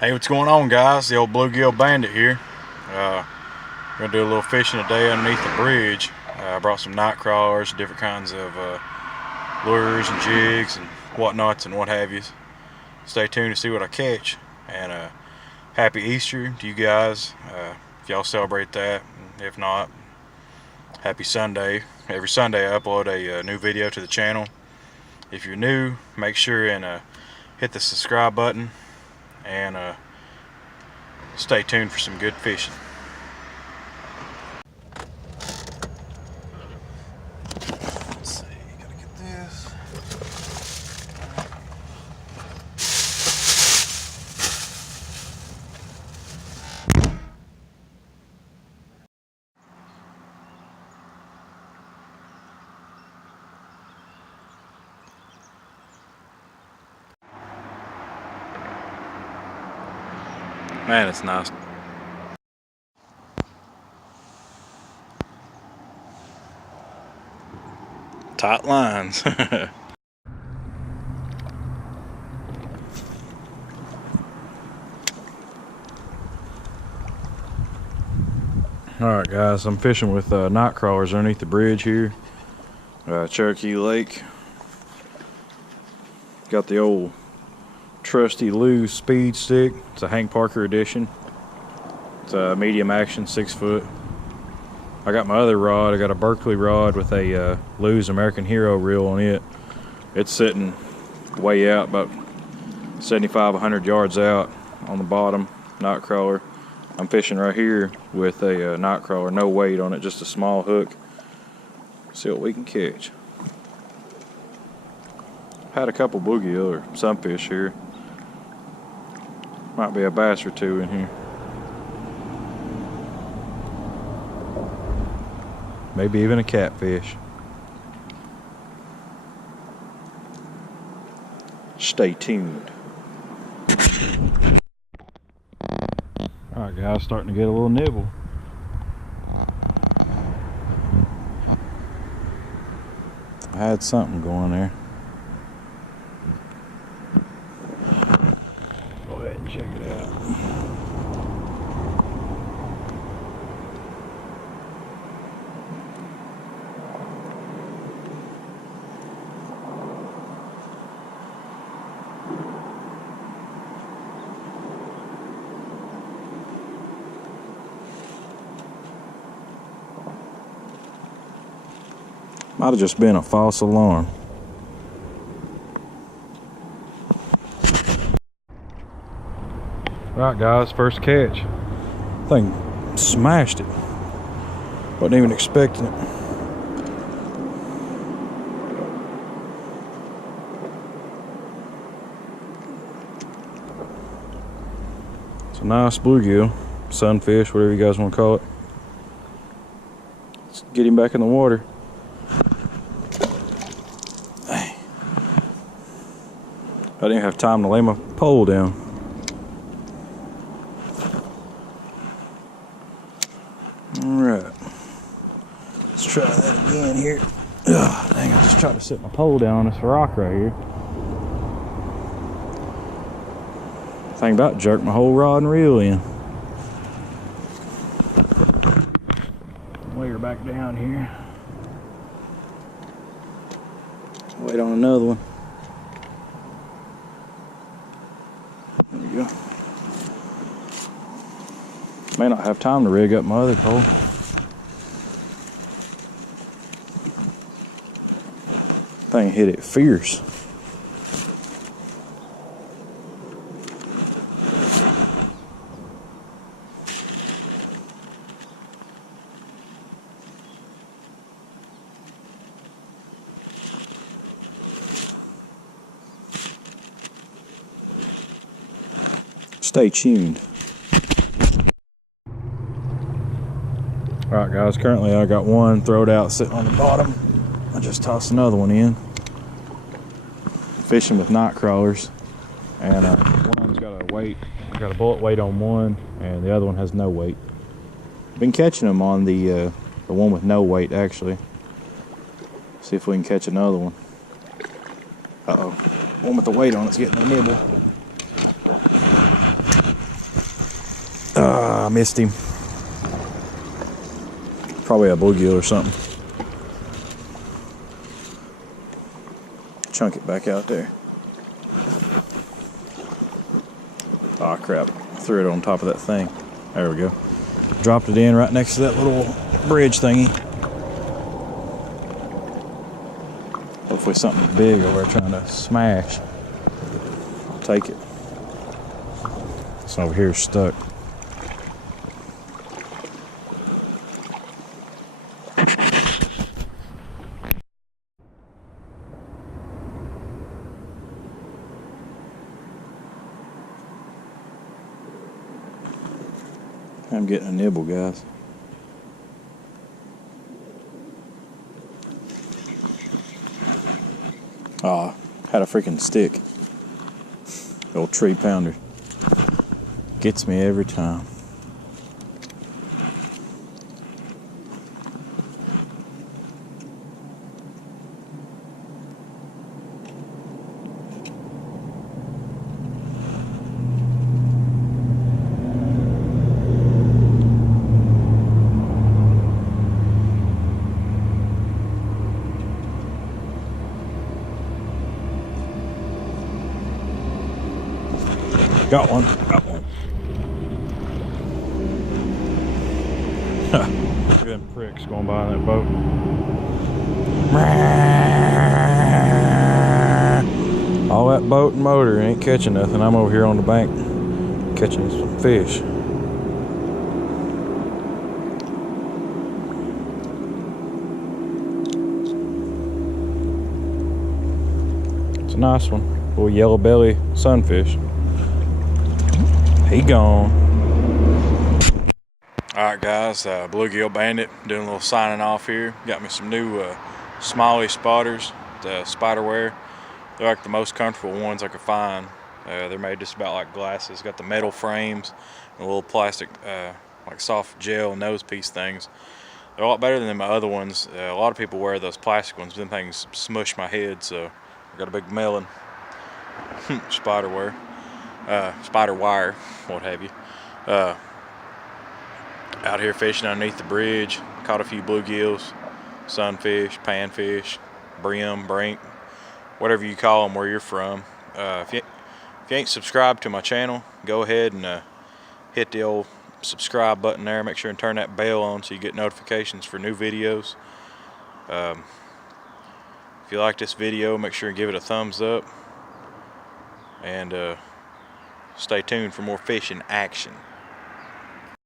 Hey, what's going on, guys? The old Bluegill Bandit here. Gonna do a little fishing today underneath the bridge. I brought some night crawlers, different kinds of lures and jigs and whatnots and what have you. Stay tuned to see what I catch. And happy Easter to you guys. If y'all celebrate that, if not, happy Sunday. Every Sunday I upload a new video to the channel. If you're new, make sure and hit the subscribe button and stay tuned for some good fishing. Let's see, gotta get this. Man, it's nice. Tight lines. Alright guys, I'm fishing with night crawlers underneath the bridge here. Cherokee Lake. Got the old trusty Lew's speed stick. It's a Hank Parker edition. It's a medium action, 6 foot. I got my other rod. I got a Berkeley rod with a Lew's American Hero reel on it. It's sitting way out, about 75, 100 yards out on the bottom, night crawler. I'm fishing right here with a night crawler, no weight on it, just a small hook. See what we can catch. Had a couple bluegill or sunfish here. Might be a bass or two in here. Maybe even a catfish. Stay tuned. Alright guys, starting to get a little nibble. I had something going there. Go ahead and check it out. Might have just been a false alarm. Right guys, first catch. Thing smashed it. Wasn't even expecting it. It's a nice bluegill, sunfish, whatever you guys want to call it. Let's get him back in the water. I didn't have time to lay my pole down. Alright. Let's try that again here. Ugh, dang, I just tried to set my pole down on this rock right here. Thing about jerked my whole rod and reel in. Lay her back down here. Wait on another one. There we go. May not have time to rig up my other pole. Thing hit it fierce. Stay tuned. Alright guys, currently I got one throwed out sitting on the bottom. I just tossed another one in. Fishing with night crawlers. And one's got a weight. I got a bullet weight on one and the other one has no weight. Been catching them on the one with no weight actually. See if we can catch another one. Uh-oh. One with the weight on it's getting a nibble. missed him. Probably a bluegill or something. Chunk it back out there. Oh crap, threw it on top of that thing. There we go. Dropped it in right next to that little bridge thingy. Hopefully something big over there trying to smash. I'll take it. This one over here is stuck. I'm getting a nibble, guys. Ah, had a freaking stick. The old tree pounder. Gets me every time. Got one. Got one. Look at them pricks going by in that boat. All that boat and motor ain't catching nothing. I'm over here on the bank catching some fish. It's a nice one. Little yellow belly sunfish. He gone. Alright guys, Bluegill Bandit doing a little signing off here. Got me some new Smiley spotters, the Spiderware. They're like the most comfortable ones I could find. They're made just about like glasses. Got the metal frames and a little plastic like soft gel nose piece things. They're a lot better than my other ones. A lot of people wear those plastic ones. Them things smush my head, so I got a big melon. Spiderware. Spider wire, what have you. Out here fishing underneath the bridge. Caught a few bluegills, sunfish, panfish, brim, brink, whatever you call them where you're from. If you ain't subscribed to my channel, go ahead and hit the old subscribe button there. Make sure and turn that bell on so you get notifications for new videos. If you like this video, make sure and give it a thumbs up. And stay tuned for more fishing action.